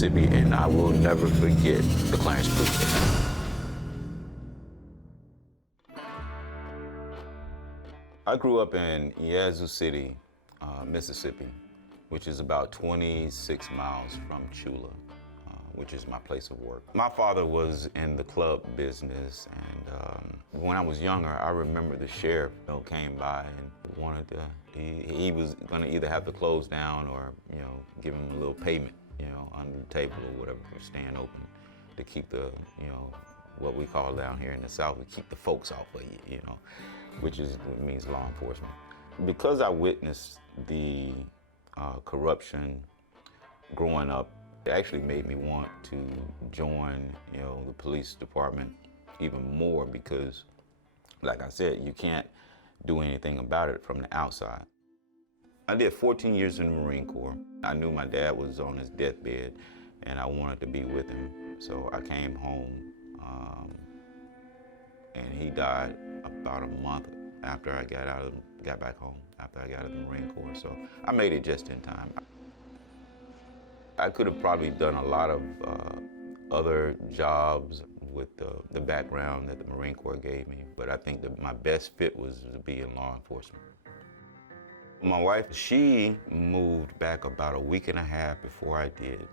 Mississippi, and I will never forget the Clarence Blue case. I grew up in Yazoo City, Mississippi, which is about 26 miles from Chula, which is my place of work. My father was in the club business, and when I was younger, I remember the sheriff came by and wanted to, he was gonna either have to close down or, give him a little payment, under the table or whatever, or stand open to keep the, what we call down here in the South, we keep the folks off of you, which means law enforcement. Because I witnessed the corruption growing up, it actually made me want to join, the police department even more because, like I said, you can't do anything about it from the outside. I did 14 years in the Marine Corps. I knew my dad was on his deathbed and I wanted to be with him. So I came home and he died about a month after I got back home, after I got out of the Marine Corps. So I made it just in time. I could have probably done a lot of other jobs with the background that the Marine Corps gave me, but I think that my best fit was to be in law enforcement. My wife, she moved back about a week and a half before I did.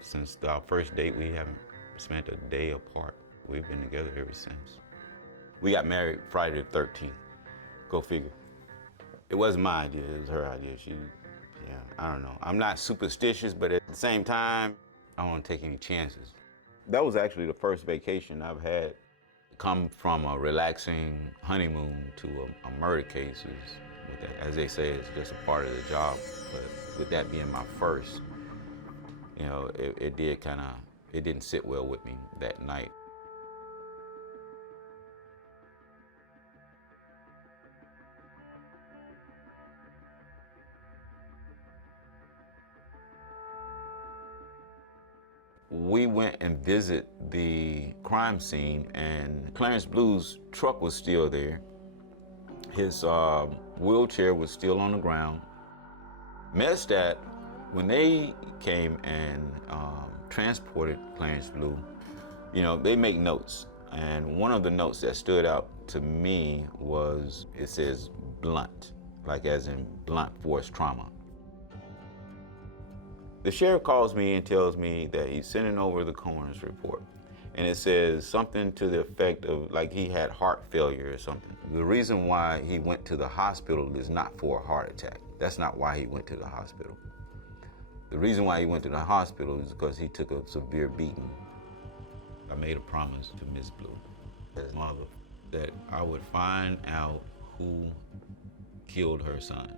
Since our first date, we haven't spent a day apart. We've been together ever since. We got married Friday the 13th. Go figure. It wasn't my idea, it was her idea. I don't know. I'm not superstitious, but at the same time, I don't want to take any chances. That was actually the first vacation I've had. Come from a relaxing honeymoon to a murder case is, as they say, it's just a part of the job. But with that being my first, it didn't sit well with me that night. We went and visited the crime scene, and Clarence Blue's truck was still there. His wheelchair was still on the ground. Mestat, when they came and transported Clarence Blue, they make notes. And one of the notes that stood out to me was, it says blunt, like as in blunt force trauma. The sheriff calls me and tells me that he's sending over the coroner's report. And it says something to the effect of like he had heart failure or something. The reason why he went to the hospital is not for a heart attack. That's not why he went to the hospital. The reason why he went to the hospital is because he took a severe beating. I made a promise to Miss Blue, his mother, that I would find out who killed her son.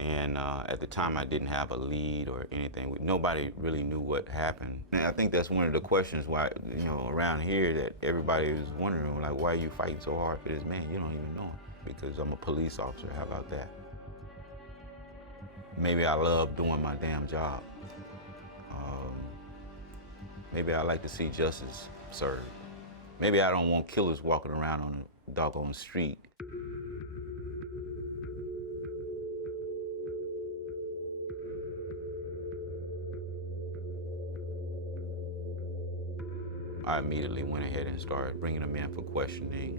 And at the time, I didn't have a lead or anything. Nobody really knew what happened. And I think that's one of the questions why, around here that everybody is wondering, like, why are you fighting so hard for this man? You don't even know him. Because I'm a police officer, how about that? Maybe I love doing my damn job. Maybe I like to see justice served. Maybe I don't want killers walking around on the doggone street. I immediately went ahead and started bringing him in for questioning.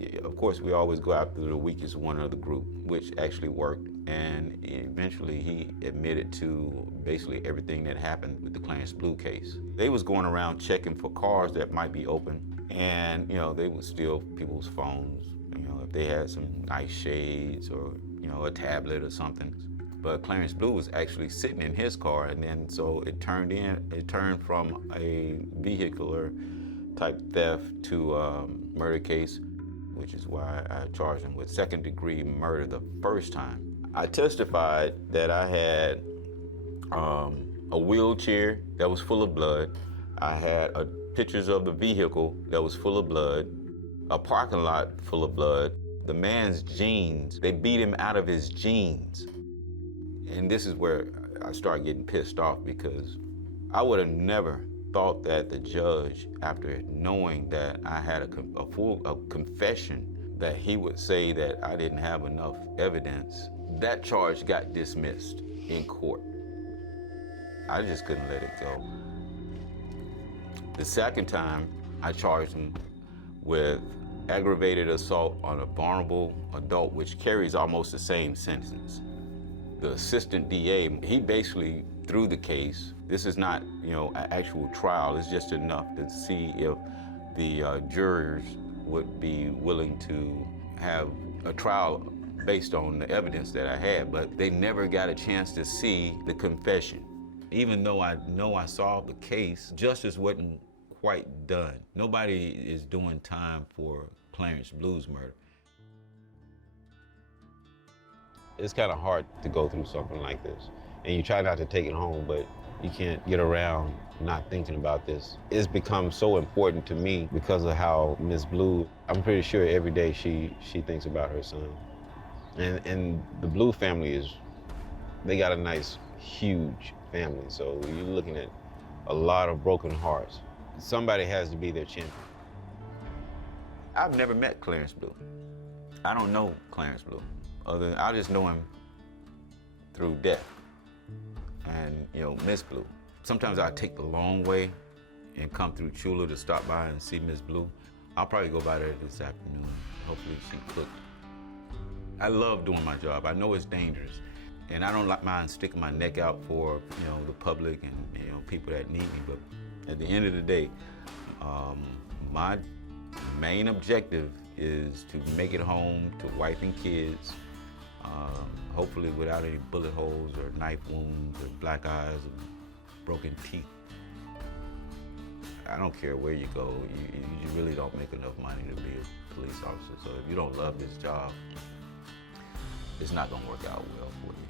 And of course, we always go after the weakest one of the group, which actually worked. And eventually he admitted to basically everything that happened with the Clarence Blue case. They was going around checking for cars that might be open. And they would steal people's phones, if they had some nice shades or, a tablet or something. But Clarence Blue was actually sitting in his car, and then so it turned from a vehicular type theft to a murder case, which is why I charged him with second-degree murder the first time. I testified that I had a wheelchair that was full of blood. I had pictures of the vehicle that was full of blood, a parking lot full of blood. The man's jeans, they beat him out of his jeans. And this is where I start getting pissed off, because I would have never thought that the judge, after knowing that I had a full confession, that he would say that I didn't have enough evidence. That charge got dismissed in court. I just couldn't let it go. The second time, I charged him with aggravated assault on a vulnerable adult, which carries almost the same sentence. The assistant DA, he basically threw the case. This is not, an actual trial. It's just enough to see if the jurors would be willing to have a trial based on the evidence that I had, but they never got a chance to see the confession. Even though I know I solved the case, justice wasn't quite done. Nobody is doing time for Clarence Blue's murder. It's kind of hard to go through something like this, and you try not to take it home, but you can't get around not thinking about this. It's become so important to me because of how Miss Blue, I'm pretty sure every day she thinks about her son. And the Blue family they got a nice, huge family, so you're looking at a lot of broken hearts. Somebody has to be their champion. I've never met Clarence Blue. I don't know Clarence Blue. I just know him through death and, Miss Blue. Sometimes I take the long way and come through Chula to stop by and see Miss Blue. I'll probably go by there this afternoon. Hopefully she cooked. I love doing my job. I know it's dangerous, and I don't mind sticking my neck out for, the public and, people that need me. But at the end of the day, my main objective is to make it home to wife and kids, hopefully without any bullet holes or knife wounds or black eyes or broken teeth. I don't care where you go, you really don't make enough money to be a police officer. So if you don't love this job, it's not gonna work out well for you.